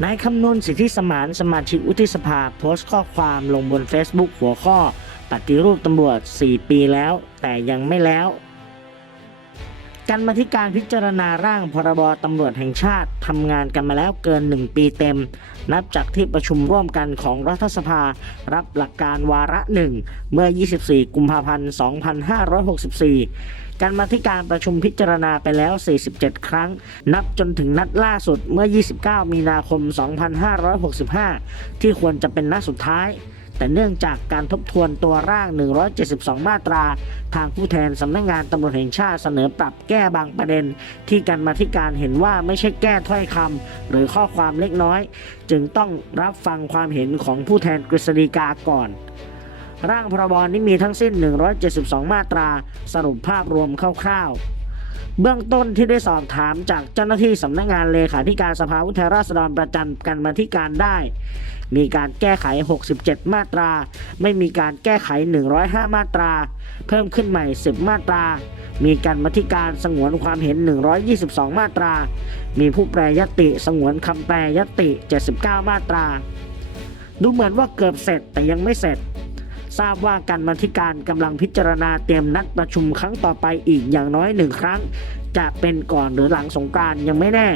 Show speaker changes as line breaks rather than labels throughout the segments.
นายคำนวณสิทธิสมานสมาชิกวุฒิสภาโพสต์ข้อความลงบน Facebook หัวข้อ ปฏิรูปตำรวจ 4 ปีแล้ว แต่ยังไม่แล้ว การมาธิการพิจารณาร่างพรบตำรวจแห่งชาติทำงานกันมาแล้วเกิน 1 ปีเต็ม นับจากที่ประชุมร่วมกันของรัฐสภา รับหลักการวาระหนึ่งเมื่อ 24 กุมภาพันธ์ 2564 การมาธิการประชุมพิจารณาไปแล้ว 47 ครั้ง นับจนถึงนัดล่าสุดเมื่อ 29 มีนาคม 2565 ที่ควรจะเป็นนัดสุดท้าย แต่เนื่องจากการทบทวนตัวร่าง 172 มาตรา ทางผู้แทนสำนักงานตำรวจแห่งชาติเสนอปรับแก้บางประเด็น ที่การมาธิการเห็นว่าไม่ใช่แก้ถ้อยคำหรือข้อความเล็กน้อย จึงต้องรับฟังความเห็นของผู้แทนกฤษฎีกาก่อนร่างพรบนี้มีทั้งสิ้น 172 มาตรา สรุปภาพรวมคร่าวๆ เบื้องต้นที่ได้สอบถามจากเจ้าหน้าที่สำนักงานเลขาธิการสภาวุฒิราษฎรประจำการมาธิการได้ มีการแก้ไข 67 มาตรา ไม่มีการแก้ไข 105 มาตรา เพิ่มขึ้นใหม่ 10 มาตรา มีการมาธิการสงวนความเห็น 122 มาตรา มีผู้แปรยติสงวนคำแปรยติ 79 มาตรา ดูเหมือนว่าเกือบเสร็จแต่ยังไม่เสร็จ ทราบว่าการบันธิการกำลังพิจารณาเตรียมนัดประชุมครั้งต่อไปอีกอย่างน้อยหนึ่งครั้ง จะเป็นก่อนหรือหลังสงกานต์ยังไม่แน่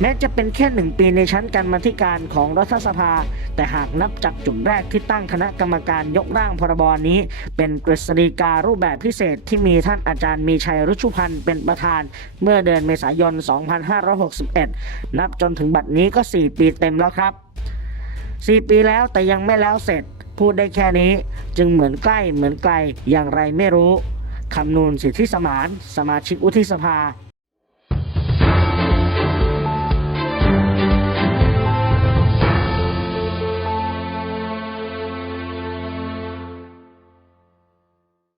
แม้จะเป็นแค่หนึ่งปีในชั้นการบัธิการของรัฐสภา แต่หากนับจากจุดแรกที่ตั้งคณะกรรมการยกร่างพรบนี้ เป็นกฤษฎีการูปแบบพิเศษที่มีท่านอาจารย์มีชัยรุชุพันธ์เป็นประธาน เมื่อเดือนเมษายน 2561 นับจนถึงบัดนี้ก็ 4 ปีเต็มแล้วครับ 4 ปีแล้วแต่ยังไม่แล้วเสร็จ พูดได้แค่นี้ จึงเหมือนใกล้เหมือนไกลอย่างไรไม่รู้คำนูนสิทธิสมาน สมาชิกวุฒิสภา